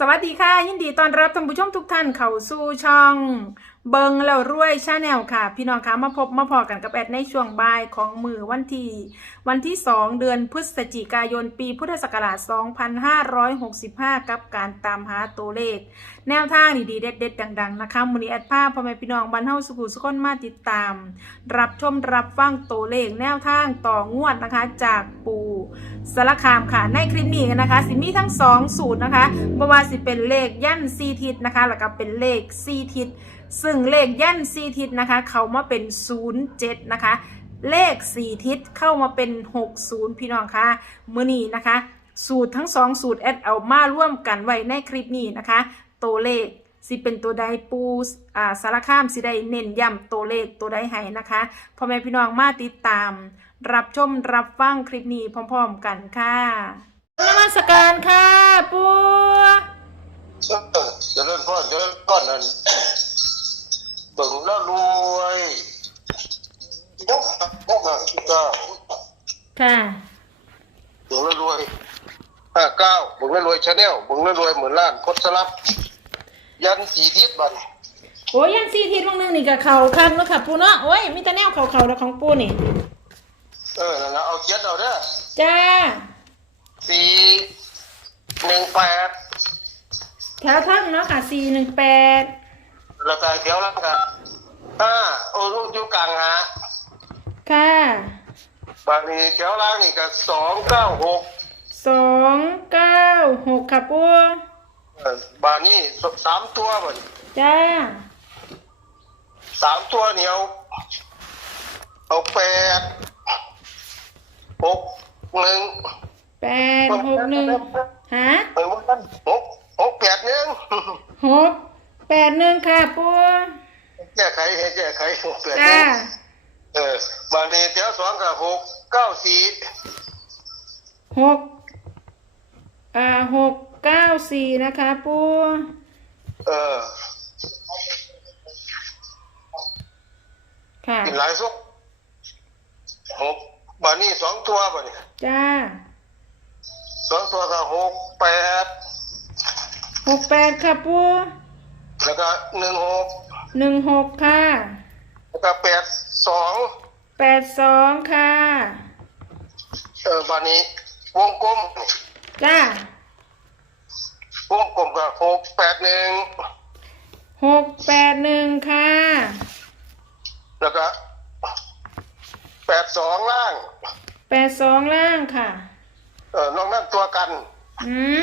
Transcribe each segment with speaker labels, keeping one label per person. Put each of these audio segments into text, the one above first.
Speaker 1: สวัสดีค่ะ ยินดีต้อนรับท่านผู้ชมทุกท่านเข้าสู่ช่อง เบิงแล้วรวยชาแนลค่ะ พี่น้องคะมาพบมาพอกันกับแอดในช่วงบ่ายของมือวันที่วันที่ 2 เดือนพฤศจิกายนปีพุทธศักราช 2565 กับการตามหาตัวเลข แนวทางดีๆเด็ดๆดัง ๆ นะคะมือนี้แอดภาพพ่อแม่พี่น้องบรรเทาสุขุสุขคนมาติดตาม รับชมรับฟังตัวเลขแนวทางต่องวดนะคะจากปู สารคามค่ะ ในคลิปนี้นะคะ สิมีทั้ง2สูตรนะคะบว่าสิเป็นเลขยันซีทิศนะคะแล้วก็เป็นเลขซีทิศซึ่งเลขยันซีทิศนะคะ เขามาเป็น 07 นะคะ เลข4ทิศเข้ามาเป็น 60 พี่น้องคะมือนี้นะคะ สูตรทั้ง2สูตรแอดเอามาร่วมกันไว้ในคลิปนี้นะคะ ตัวเลขสิเป็นตัวใดปูอ่าสารคามสิได้เน้นย้ำตัวเลขตัวใดให้นะคะพ่อแม่พี่น้องมาติดตาม รับชมรับฟังคลิปนี้พร้อมๆกันค่ะนมัสการค่ะปู
Speaker 2: เออเจะเริ่มก้อนเจะเริ่มก้อนนั้นเบิ่งแล้วรวยยกยกอะเก้า
Speaker 1: ค่ะ
Speaker 2: เบิ่งแล้วรวยห้าเก้าเบิ่งแล้วรวยชาแนลเบิ่งแล้วรวยเหมือนล้านพดสลับ ยันสีทิศบัน
Speaker 1: โอ้ยยันซีทิศบางนึงนี่กับเขาคันเนาะค่ะปูเนาะโอ้ยมีแต่แนวเขาเขาๆแล้วของปูนี่
Speaker 2: เออนั่นนะเอาเจ็ดเอาเด้อ
Speaker 1: จ้า
Speaker 2: สี่หนึ่งแปด
Speaker 1: แถวทั้งเนาะค่ะสี่หนึ่งแปด
Speaker 2: แล้วก็แถวล่างกันห้าโอ้ลูกอยู่กลางหา
Speaker 1: ค่ะ
Speaker 2: บางนี้แถวล่างนี่ก็สองเก้าหก
Speaker 1: สองเก้าหกค่ะปู
Speaker 2: เออบางนี้สามตัวบัน
Speaker 1: จ้า
Speaker 2: สามตัวเหนียวเอาแปด หกหนึ่ง
Speaker 1: แปดหกหนึ่งฮะ
Speaker 2: เออมันหกหกแปดหนึ่ง
Speaker 1: หกแปดหนึ่งค่ะปู
Speaker 2: แก้ไขให้แก้ไขหกแปดห
Speaker 1: จ้า
Speaker 2: นึ่งเออบางทีเจ้าสองกับหกเก้าสี่
Speaker 1: หกอ่าหกเก้าสี่นะคะปู
Speaker 2: เออ
Speaker 1: ค่ะ
Speaker 2: กินหลายสุกหก บางนี้สองตัวบางนี้
Speaker 1: จ้า
Speaker 2: สองตัวกับหกแปด
Speaker 1: หกแปดค่ะปู
Speaker 2: แล้วก็หนึ่งหก
Speaker 1: หนึ่งหกค่ะ
Speaker 2: แล้วก็แปดสอง
Speaker 1: แปดสองค่ะ
Speaker 2: เออบางนี้วงกลม
Speaker 1: จ้าว
Speaker 2: งกลมกับหกแปดหนึ่ง
Speaker 1: หกแปดหนึ่งค่ะ
Speaker 2: แล้วก็ แปดสองล่าง
Speaker 1: แปดสองล่างค่ะ
Speaker 2: เออนอกนั้นตัวกัน
Speaker 1: อืม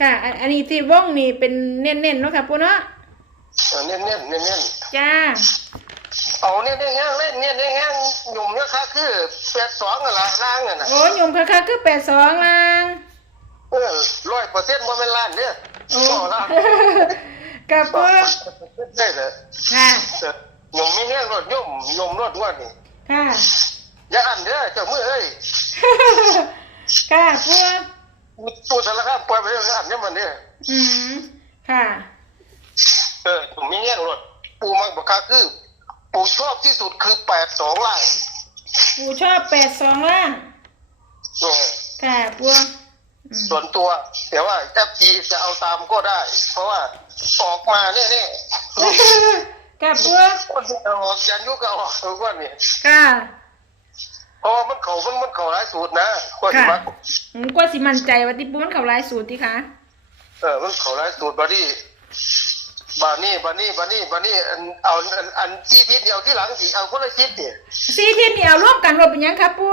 Speaker 1: ค่ะอันอันนี้ที่ว่องนี่เป็นเน้นๆเนาะค่ะปูเนาะ
Speaker 2: เออเน้นเน้นเน้นเน้น
Speaker 1: จ้า
Speaker 2: เอาเน้นเน้นแห้งเล่นเน้นเน้นแห้งหยุ่มเนี่ยค่ะคือแปดสองอะละล่างอะนะ
Speaker 1: โอ้ยมค่ะค่ะคือแปดสองล่าง
Speaker 2: เออร้อยเปอร์เซ็นต์ว่าเป็นล้านเนี่ย
Speaker 1: โอ้
Speaker 2: ต่อล้าน
Speaker 1: กับปู
Speaker 2: ได้เลย
Speaker 1: ค่ะ
Speaker 2: เออหยุ่มไม่แห้งรถหยุ่มหยุ่มรถว่านี่
Speaker 1: ค่ะ
Speaker 2: อย่าอันเด้อเจ้ามือเอ้ย
Speaker 1: ค่ะปู
Speaker 2: ปูสารคามปล่อยไปเรื่องอันเนี่ยมันเนี่ย
Speaker 1: อืมค่ะ
Speaker 2: เออหยุ่มไม่แห้งรถปูมักบอกค่ะคือ ปูชอบที่สุดคือแปดสองล่าง
Speaker 1: ปูชอบแปดสองล่าง
Speaker 2: เออ
Speaker 1: ค่ะปูอืม
Speaker 2: ส่วนตัวแต่ว่าแอปจีจะเอาตามก็ได้ เพราะว่าออกมาเนี่ยเนี่ย
Speaker 1: ค่ะปู
Speaker 2: คนที่เอาออกยันยุกเอาออกทุกวันนี่
Speaker 1: ค่ะ
Speaker 2: เพราะ ว่ามันเขามันมันเขาหลายสูตรนะก็สิ
Speaker 1: ค่ะ
Speaker 2: มัก
Speaker 1: อืมกว่าสิมั่นใจว่าที่ปูมันเข้าหลายสูตรที่คะ
Speaker 2: เออมันเขาหลายสูตรบานี่บานี่บานี่บานี่บานี่อันเอาอันอันที่ทิศเดียวที่หลังสิเอาคนละทิศเนี่ย
Speaker 1: สี่ทิศนี่เอาร่วมกันว่าเป็นหยังครับปู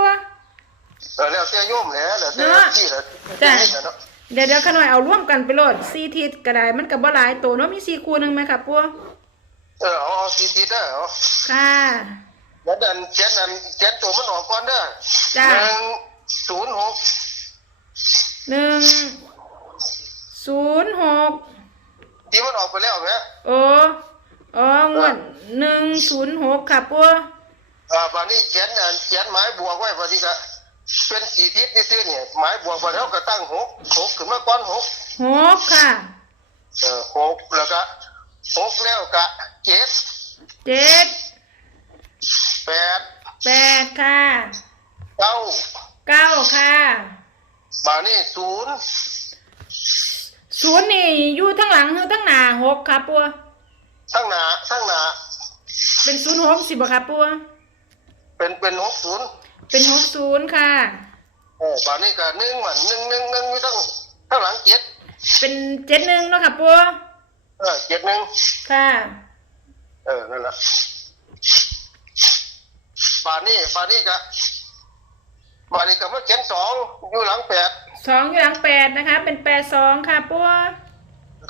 Speaker 2: เออแล้วแต่โยมแหละแล้วแต่
Speaker 1: เนาะ
Speaker 2: ที่ละ
Speaker 1: จ้ะ
Speaker 2: ที่ละเนาะ
Speaker 1: เดี๋ยวเดี๋ยวขน่อยเอาร่วมกันไปโหลดสี่ทิศก็ได้มันกับบ่หลายตัวเนาะมีสี่คู่หนึ่งไหมครับปู
Speaker 2: เออเอาเอาที่ทิศได้เอา
Speaker 1: ค่ะ
Speaker 2: แล้วอันเจ็ดอันเจ็ดตัวมันออกก่อนเด้อ
Speaker 1: จ้ะ
Speaker 2: หนึ่งศูนย์หก
Speaker 1: หนึ่งศูนย์หก
Speaker 2: ที่มันออกไปแล้วไหม
Speaker 1: โอ้อ๋องวดหนึ่งศูนย์หกครับปู
Speaker 2: อ่าบานี้เขียนอันเขียนหมายบวกไว้บานี้ก็เป็นสี่ทิศนี่ซื้อเนี่ยหมายบวกบานี้ก็ตั้งหกหกขึ้นมาก้อนหก
Speaker 1: หกค่ะ
Speaker 2: เออหกแล้วก็หกแล้วก็เจ็ด
Speaker 1: เจ็ด
Speaker 2: แปด
Speaker 1: แปดค่ะ
Speaker 2: เก้า
Speaker 1: เก้าค่ะ
Speaker 2: บานี้ศูนย์
Speaker 1: ศูนย์นี่อยู่ทั้งหลังหรือทั้งหน้าหกค่ะปัว
Speaker 2: ทั้งหนาทั้งหนา
Speaker 1: เป็นศูนย์หกสิบ่ค่ะปัว
Speaker 2: เป็นเป็นหกศูนย์
Speaker 1: เป็นหกศูนย์ค่ะ
Speaker 2: โอ้บานนี้ก็หนึ่งมันหนึ่งหนึ่งหนึ่งอยู่ทั้งทั้งหลังเจ็ด
Speaker 1: เป็นเจ็ดหนึ่งเนาะค่ะปัว
Speaker 2: เออเจ็ดหนึ่ง
Speaker 1: ค่ะ
Speaker 2: เออนั่นแหละ บานนี้บานนี้ก็บานนี้ก็มาเขียนสองอยู่หลังแปด
Speaker 1: สองอยู่หลังแปดนะคะ เป็นแปดสองค่ะปัว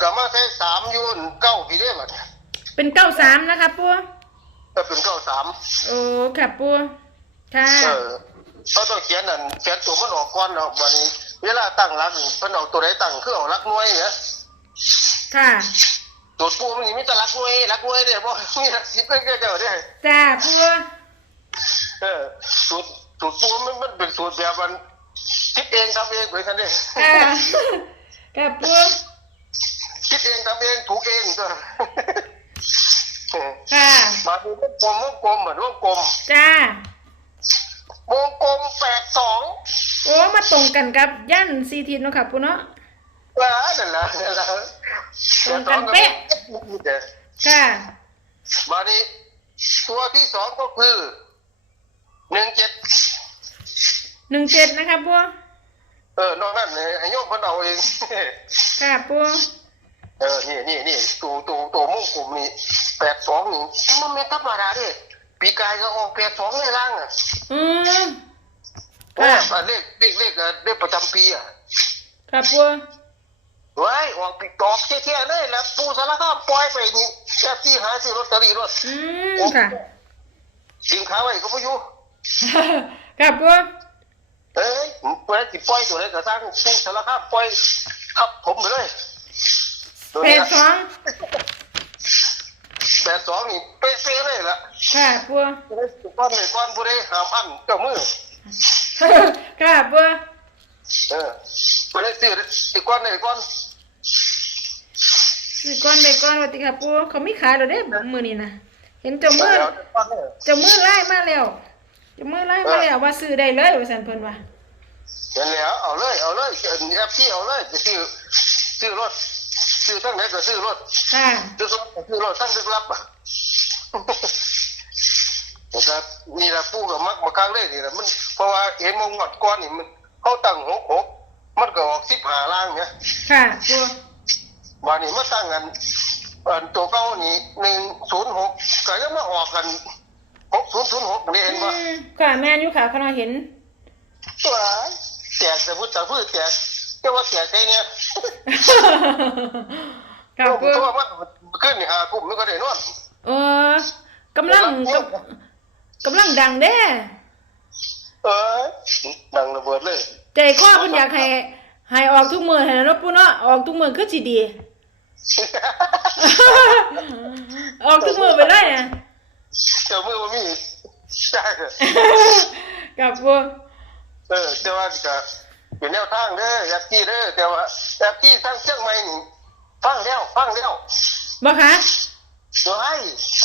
Speaker 2: ก็มาใช้สามอยูนเก้าพี่เด้อบัด
Speaker 1: เป็นเก้าสามนะคะปัว
Speaker 2: ก็เป็นเก้าสาม
Speaker 1: โอ้ค่ะปัวค่ะ
Speaker 2: เออเขาต้องเขียนนั่นเขียนตัวมันออกก่อนเนาะวันนี้ เวลาตั้งหลักนี่เพิ่นเอาตัวไหนตั้งคือเอาหลักหน่วยเนี่ย
Speaker 1: ค่ะ
Speaker 2: ตัวปูมันนี่มีแต่หลักหน่วยหลักหน่วยเด้บ่มีหลักสิบก็เจ้าเด้
Speaker 1: จ้าปัว
Speaker 2: เออสูตรสูตรปูมันมันเป็นสูตรแบบมันคิดเองทำเองเหมือนกันเด้
Speaker 1: ค่ะค่ะปัว
Speaker 2: คิดเองทำเองถูกเองก็เออ
Speaker 1: ค่ะ
Speaker 2: มาดูวงกลมวงกลมเหมือนวงกลม
Speaker 1: จ้าว
Speaker 2: งกลมแปดสอง
Speaker 1: โอ้มาตรงกันกับยันซีทีเนาะค่ะปัวเนาะ
Speaker 2: ว่านั่นแหละนั่นแหละ
Speaker 1: ตรงกันเป๊ะค่ะ
Speaker 2: มานี้ตัวที่สองก็คือ หนึ่งเจ็ด
Speaker 1: หนึ่งเจ็ดนะคะปัว
Speaker 2: เออนอกนั้นเนี่ยให้โยมเพิ่นเอาเอง
Speaker 1: ค่ะปัว
Speaker 2: เออ นี่นี่นี่ตัวตัวตัวมุ่งกลุ่มนี่แปดสองนี่มันไม่ธรรมดาเด้ปีกายก็ออกแปดสองในร่างอะ
Speaker 1: อืม
Speaker 2: โอ้
Speaker 1: ค่ะ
Speaker 2: เลขเลขเลขเอ่อเลขประจำปีอะ
Speaker 1: ค่ะปัว
Speaker 2: ไว้ออกปีกออกเที่ยๆเลยแล้วปูสารคามปล่อยไปนี่แค่ที่หาซื้อลอตเตอรี่รถ
Speaker 1: อืม ค่ะ
Speaker 2: ดิงขาไว้ก็ไม่อยู่
Speaker 1: ค่ะปัว
Speaker 2: เอ้ยเปิดสิปล่อยตัวไหนก็สร้างปูสารคามปล่อยขับผมไปเลยตัว
Speaker 1: แป
Speaker 2: นี้
Speaker 1: ดสอง
Speaker 2: แปดสองนี่เป๊ะๆเลยล่ะ
Speaker 1: ค่ะปัว
Speaker 2: ก้อนเลยก้อนผู้ใดหามอันเจ้ามือ
Speaker 1: ค่ะปัว
Speaker 2: เออผู้ใดซื้ออีกก้อนหนึ่งก้อน
Speaker 1: สิก้อนใดก้อนวัติค่ะปัวเขาไม่ขายเราได้มือนี่นะเห็นเจ้ามือ
Speaker 2: แล้วก้อนหนึ่ง
Speaker 1: เจ้ามือไล่มาแล้ว เจ้ามือไล่มาแล้วว่าซื้อได้เลยว่าสันเพิ่นว่า
Speaker 2: เห็นแล้วเอาเลยเอาเลยแอปที่เอาเลยจะซื้อซื้อรถซื้อตั้งไหนก็ซื้อรถ
Speaker 1: ค่ะ
Speaker 2: ซื้อรถก็ซื้อรถตั้งตึกรับอะนะครับนี่แหละปู่กับมักมาค้างเลยนี่แหละมันเพราะว่าเห็นมงวัดก้อนนี่มันเขาตั้งหกหกมันก็ออกสิบหาล่างเนี่ย
Speaker 1: ค่ะปัว
Speaker 2: วันนี้มาตั้งกันเอ่อตัวเก้านี่หนึ่งศูนย์หกก็ยังมาออกกัน หกศูนย์ศูนย์หกนี่เห็นปะ
Speaker 1: อืมค่ะแม่นอยู่ค่ะขณะเห็น
Speaker 2: ตัวแตกสมุดสาพื้นแตกเรียกว่าแตกไงเนี่ย
Speaker 1: ค่ะ
Speaker 2: ลูก
Speaker 1: ปัว
Speaker 2: ทั่วมันขึ้นนี่หาคุ้มมันก็ได้นอน
Speaker 1: เออกำลังกำกำลังดังเด้
Speaker 2: เอ้ยดังระเบิดเลย
Speaker 1: ใจข้อเพิ่นอยากให้ให้ออกทุกมื้อให้นะเนาะปุ้เนาะออกทุกมื้อคือสิดี ออกทุกมื้อไปเลยอะ
Speaker 2: เจ้ามือมันมีใช่เลย
Speaker 1: กับปัว
Speaker 2: เออแต่ว่าก็เป็นแนวทางเด้อแอปที่เด้อแต่ว่าแอปที่ทั้งเชียงใหม่นี่ฟังแล้วฟังแล้ว
Speaker 1: บ่คะ
Speaker 2: เดี๋ยวให้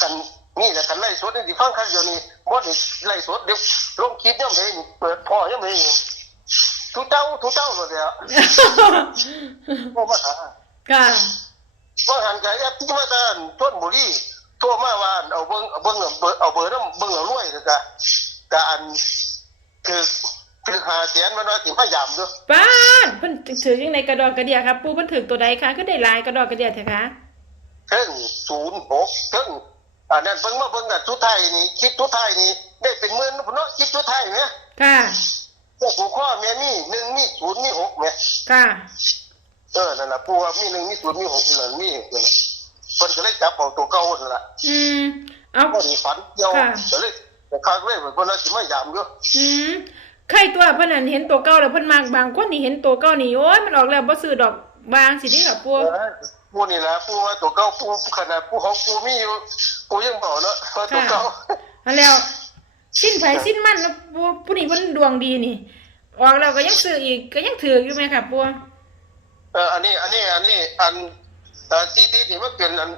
Speaker 2: กันนี่แหละกันไล่สดนี่สิฟังคันเดียวนี้บ่ได้ไล่สดเดี๋ยวลงคลิปยังไงเปิดพ่อยังไงทุเจ้าทุเจ้าเลยเดี๋ยวพ่อมาหา
Speaker 1: ค่ะ
Speaker 2: ว่าหันกับแอปที่มาตานต้นบุรี โทั่วมาว่าเอาเบิ้งเอาเบิ้งเอาเบอร์เอาเบอร์น้ำเบิ้งเอารวยก็กะกะอันคือคือหาแสนมันว่าสิมายามด้วย
Speaker 1: ป้าดเพิ่นถือยังในกระดอกกระเดียครับปูเพิ่นถือตัวใดคะคือได้หลายกระดอกกระเดียแท้คะ
Speaker 2: เพิ่งศูนย์หกเพิ่งอันนั้นเบิ้งมาเบิ้งกันชุดไทยนี่คิดชุดไทยนี่ได้เป็นหมื่นพุ่นเนาะคิดชุดไทยเนี่ย
Speaker 1: ค่ะ
Speaker 2: พวกผู้ข้อแม่มีหนึ่งมีศูนย์มีหกแม่
Speaker 1: ค่ะ
Speaker 2: เออนั่นแหละปูว่ามีหนึ่งมีศูนย์มีหกนั่นมีนั่นแหละ เพิ่นก็เลยจับเอาตัวเก่านั่นแหละ
Speaker 1: อืมเอา
Speaker 2: พอดีฝันเดียว
Speaker 1: ค่ะ
Speaker 2: ก็เลยแต่ครั้งแรกเพิ่นว่าสิมายามอยู่
Speaker 1: อืมใครตัวเพิ่นนั่นเห็นตัวเก่าแล้วเพิ่นมากบางคนนี่เห็นตัวเก่านี่โอ้ยมันออกแล้วบ่ซื้อดอกบางสิเดิค่ะปู
Speaker 2: ปูนี่แหละปูว่าตัวเก่าปูขนาดปูของปูมีอยู่ปูยังบอกเนาะว่าตัวเก่า
Speaker 1: อันแล้วสิ้นไผสิ้นมันเนาะปูผู้นี้เพิ่นดวงดีนี่ออกแล้วก็ยังซื้ออีกก็ยังถืออยู่ไหมค่ะปู
Speaker 2: เอออันนี้ อันนี้ อันนี้ อัน เอ่อที่ที่ที่มันเป็นอัน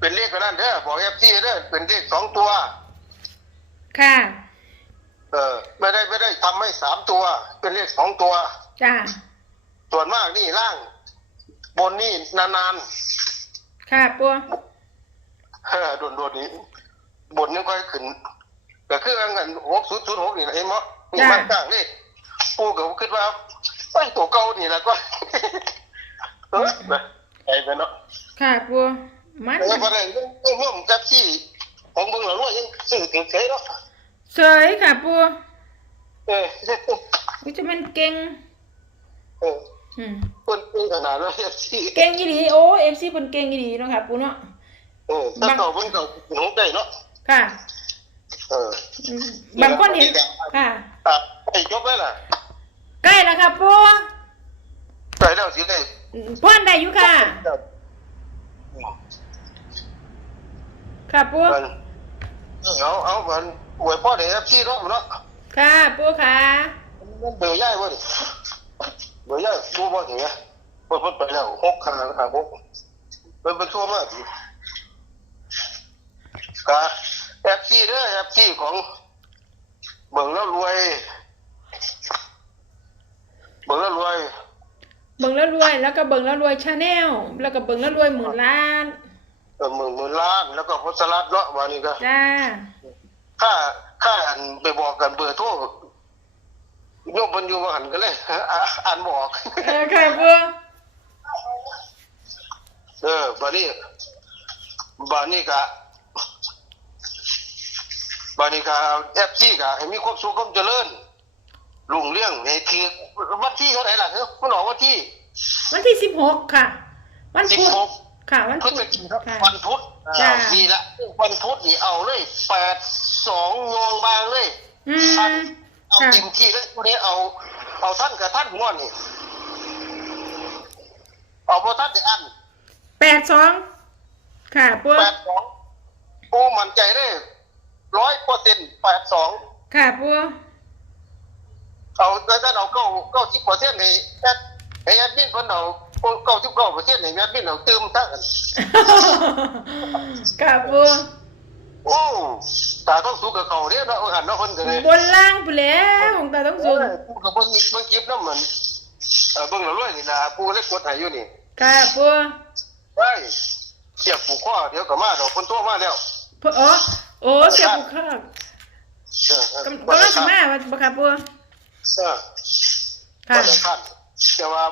Speaker 2: เป็นเลขกันนั่นเด้อบอกเอฟซีเด้อเป็นเลขสองตัว
Speaker 1: ค่ะ
Speaker 2: เออไม่ได้ไม่ได้ทำให้สามตัว เป็นเลขสองตัว
Speaker 1: จ้า
Speaker 2: ส่วนมากนี่ล่าง บนนี่นาน
Speaker 1: ค่ะปู
Speaker 2: ๆเออโดนๆนี้บนนี่ค่อยขึ้นก็คืออันนั้นหกศูนย์ศูนย์หกนี่นะเห็นมั้ยนี่มันต่างเลยปูก็คิดว่าไอ้ยตัวเก่านี่แหละก็ เออ ไปไปเนาะ
Speaker 1: ค่ะปูมัน
Speaker 2: แล้วพอได้เรื่องร่วมกับที่ของเบิ่งแล้วยังซื้อถึงเฉยเนาะ
Speaker 1: สวยค่ะปู
Speaker 2: เออ
Speaker 1: วิจะมันเก่ง
Speaker 2: เออ
Speaker 1: อืม
Speaker 2: คนเป็นขนาดนั้นที่
Speaker 1: เก่งยี่ดีโอ้เอฟซีเพิ่นเก่งยี่ดีเนาะค่ะปูเนาะ
Speaker 2: เออถ้าเก่าเพิ่นเก่าหนูได้เนาะ
Speaker 1: ค่ะ
Speaker 2: เออ
Speaker 1: อืมบางคนเห็นค่ะ
Speaker 2: อะไอ้จบแล้วล่ะ
Speaker 1: ใกล้แล้วค่ะปู
Speaker 2: ไปแล้วสิได้
Speaker 1: อืม พ่อนได้อยู่ค่ะ ค่ะปู
Speaker 2: มันเอาเอามันอวยพ่อได้ครับที่เนาะเนาะ
Speaker 1: ค่ะปูค่ะ
Speaker 2: มันเบื่อย่ายบ่ดิเบื่อย่ายบ่บ่ถึงอะเพิ่นเพิ่นไปแล้วหกครั้งอะหกเพิ่นเป็นทั่วมากกะแอปซี่เด้อแอปซี่ของเบิ่งแล้วรวย เบิ่งแล้วรวย
Speaker 1: เบิ่งแล้วรวย แล้วก็เบิ่งแล้วรวยชาแนลแล้วก็เบิ่งแล้วรวยหมื่นล้าน
Speaker 2: เออหมื่นหมื่นล้านแล้วก็พสลัดเนาะวันนี้ก็
Speaker 1: จ้า
Speaker 2: ค่าค่าอันไปบอกกันเบอร์โทรโยมเพิ่นอยู่มาหันกันเลยอะอ่านบอก
Speaker 1: เออค่ะปู
Speaker 2: เออบัดนี้บัดนี้ก็บัดนี้ก็เอฟซีก็ให้มีความสุขความเจริญ รุ่งเรื่องให้คือวันที่เท่าไหร่ล่ะเฮ้ยมันออกวันที่
Speaker 1: วันที่สิบหกค่ะ วัน
Speaker 2: สิบ
Speaker 1: พุธ
Speaker 2: หก
Speaker 1: ค่ะ วัน
Speaker 2: พฤ
Speaker 1: พุ
Speaker 2: ศ
Speaker 1: ธ
Speaker 2: จิกายน
Speaker 1: ค่ะ
Speaker 2: วันพุธ
Speaker 1: จ้ะ
Speaker 2: อ่านี่ละวันพุธนี่เอาเลยแปดสองงวงบางเลย
Speaker 1: อื
Speaker 2: ท่าน
Speaker 1: ม
Speaker 2: เอา
Speaker 1: ค่ะ
Speaker 2: เต็มที่เลยวันนี้เอา เอาท่านกับท่านง่วนนี่เอาพอท่านจะอัน
Speaker 1: แปดสองค่ะปู
Speaker 2: แปดสองกูมั่นใจได้ร้อยเปอร์เซ็นต์แปดสอง
Speaker 1: ค่ะปู
Speaker 2: เอาแต่ถ้าเราเก้าเก้าสิบเปอร์เซ็นต์ให้แอดให้แอดมินคนเราเก้าสิบเก้าเปอร์เซ็นต์ให้แอดมินเราตืมทั้งกัน
Speaker 1: ค่ะปู
Speaker 2: โอ้ตาต้องสู้กับเขาเนี่ยเนาะหันเนาะคนกันเลย
Speaker 1: บนล่างไปแล้วของตาต้อง
Speaker 2: เอ
Speaker 1: สูง
Speaker 2: อกูกับเบิ้งเบิ้งคลิปน้ำเหมือนเออเบิ้งเราด้วยนี่นะกูเล็กกดใหายอยู่นี่
Speaker 1: ค่ะปู
Speaker 2: ไปเสียบผูกข้อเดี๋ยวก็มาดอกคนโทั่วมาแล้ว
Speaker 1: ปูโอ้โอ้เสียบบุคคล
Speaker 2: เออเออกำ
Speaker 1: กำลังสมาว่าบ่ค่ะปู
Speaker 2: เออ
Speaker 1: ค่ะ
Speaker 2: ก็ได้คัดแต่ว่า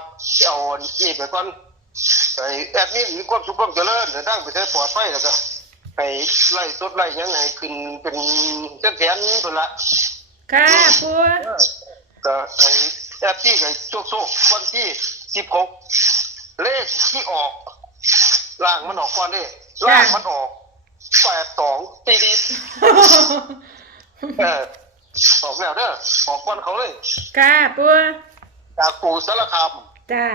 Speaker 2: เอาอีกไปก่อนไอ้แอดมินมีความสุขความเจริญเดินทางไปได้ปลอดภัยแล้วก็ให้ไล่สดไล่หยังให้ขึ้นเป็นเส้นแขนเพิ่นละ
Speaker 1: ค่ะปู
Speaker 2: ก็ไอ้แอปที่ไอ้โชคโชควันที่สิบหกเลขที่ออกล่างมันออกก่อนเด้ล่างมันออกแปดสองตีดี เออ ออกแล้วเด้อออกก่อนเขาเลย
Speaker 1: ค่ะปู
Speaker 2: จากปู่สารคาม
Speaker 1: จ้า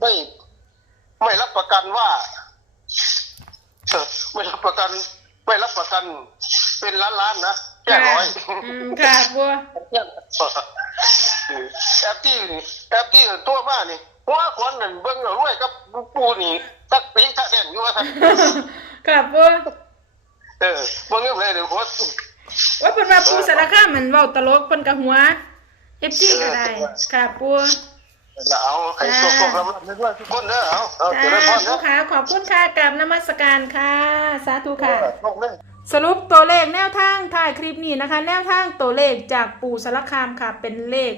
Speaker 2: ไม่ไม่รับประกันว่าเออไม่รับประกันไม่รับประกันเป็นล้านล้านๆนะแค่ร้อย
Speaker 1: อืมค่ะปู
Speaker 2: แอปที่นี่แอปที่ตัวมานี่หัวขวัญนั่นเบิ่งเอารวยกับปูนี่ตักปีตักแดนอยู่ว่าซั่น
Speaker 1: ค่ะปู
Speaker 2: เออเบิ่งเอาเลยเดี๋ยวโค ตร
Speaker 1: ว่าเพิ่นว่าปูสารคามมันเว้าตลกเพิ่นก็หัว FC ก็ได้ค่ะปู
Speaker 2: แล้วเอาให้โชคๆรับๆด้วยทุกคนเด้อเอาเอาเจ
Speaker 1: จ้า
Speaker 2: ริญพร
Speaker 1: ปู
Speaker 2: เด้อ
Speaker 1: ค่ะขอบคุณค่ะกราบนมัสการค่ะ สาธุค่ะ
Speaker 2: ลงเลย
Speaker 1: สรุปตัวเลขแนวทางถ่ายคลิปนี้นะคะ แนวทางตัวเลขจากปู่สารคามค่ะเป็นเลข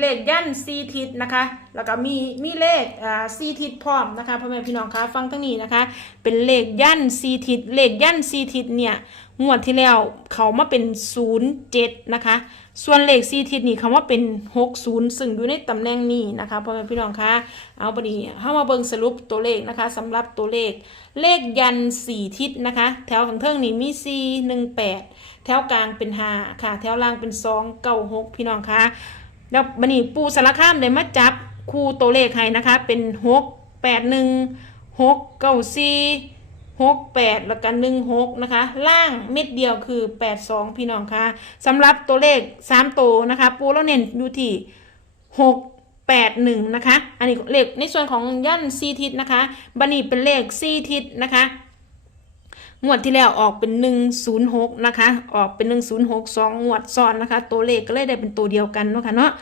Speaker 1: เลขยันซีทิศนะคะ แล้วก็มีมีเลขอ่าซีทิศพร้อมนะคะพ่อแม่พี่น้องคะฟังทั้งนี้นะคะ เป็นเลขยันซีทิศเลขยันซีทิศเนี่ยงวดที่แล้วเขามาเป็น07นะคะ ส่วนเลขซีทิศนี่เขาว่าเป็น60ซึ่งอยู่ในตำแหน่งนี้นะคะพ่อแม่พี่น้องคะเอาบดีเข้ามาเบิ่งสรุปตัวเลขนะคะสำหรับตัวเลขเลขยันสี่ทิศนะคะ แถวข้างเทิงนี่มีสี่หนึ่งแปดแถวกลางเป็นห้าค่ะ แถวล่างเป็นสองเก้าหกพี่น้องคะ แล้วบันนี้ปูสารคามเลยมาจับคู่ตัวเลขให้นะคะ เป็นหกแปดหนึ่งหกเก้าสี่หกแปดแล้วก็หนึ่งหกนะคะ ล่างเม็ดเดียวคือแปดสองพี่น้องคะสำหรับตัวเลขสามตัวนะคะ ปูแล้วเน้นอยู่ที่หกแปดหนึ่งนะคะ อันนี้เลขในส่วนของย่านซีทิศนะคะ บันนี้เป็นเลขซีทิศนะคะ งวดที่แล้วออกเป็น 106 นะคะ ออกเป็น 106 2 งวดซ้อนนะคะ ตัวเลขก็เลยได้เป็นตัวเดียวกันเนาะค่ะเนาะ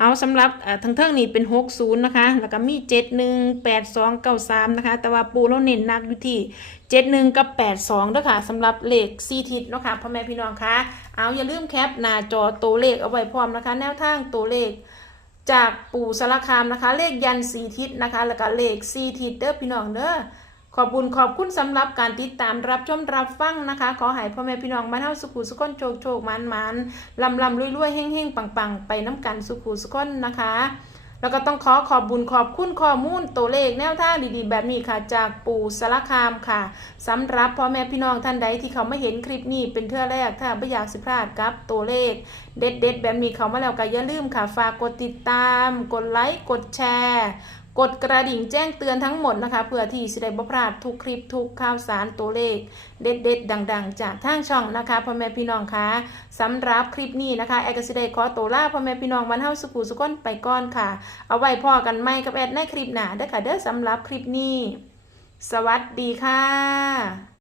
Speaker 1: เอาสำหรับทั้งเทิงนี่เป็น 60 นะคะ แล้วก็มี 71 82 93 นะคะ แต่ว่าปูเราเน้นหนักอยู่ที่ 71 กับ 82ด้วยค่ะสำหรับเลข4ทิศเนาะค่ะพ่อแม่พี่น้องคะเอาอย่าลืมแคปหน้าจอตัวเลขเอาไว้พร้อมนะคะ แนวทางตัวเลขจากปู่สารคามนะคะ เลขยันสีทิศนะคะ แล้วก็เลขสีทิศเด้อพี่น้องเด้อ ขอบคุญขอบคุณสำหรับการติดตามรับชมรับฟังนะคะ ขอให้พ่อแม่พี่น้องมาเท่าสุขุสุขนโชคโชคมันมันลำลำรวยรวยเฮ่งเฮ่งปังปังไปน้ำกันสุขุสุขนนะคะ แล้วก็ต้องขอขอบบุญขอบคุณข้อมูลตัวเลขแนวทางดีๆ แบบนี้ค่ะ จากปู่สารคามค่ะสำหรับพ่อแม่พี่น้องท่านใดที่เขาไม่เห็นคลิปนี้เป็นเทื่อแรกถ้าไม่อยากสิพลาดกับตัวเลข เด็ดๆแบบนี้เขามาแล้วก็อย่าลืมค่ะฝากกดติดตาม กดไลค์กดแชร์ กดกระดิ่งแจ้งเตือนทั้งหมดนะคะ เพื่อที่จะได้บ่พลาดทุกคลิปทุกข่าวสารตัวเลข เด็ดๆ ดัง ๆ จากทางช่องนะคะพ่อแม่พี่น้องคะสำหรับคลิปนี้นะคะแอร์กสิได้ขอตัวลาพ่อแม่พี่น้องวันเฮาสุขุสุขนไปก่อนค่ะ เอาไว้พอกันไหมกับแอดในคลิปหนาเด้อค่ะเด้อสำหรับคลิปนี้ สวัสดีค่ะ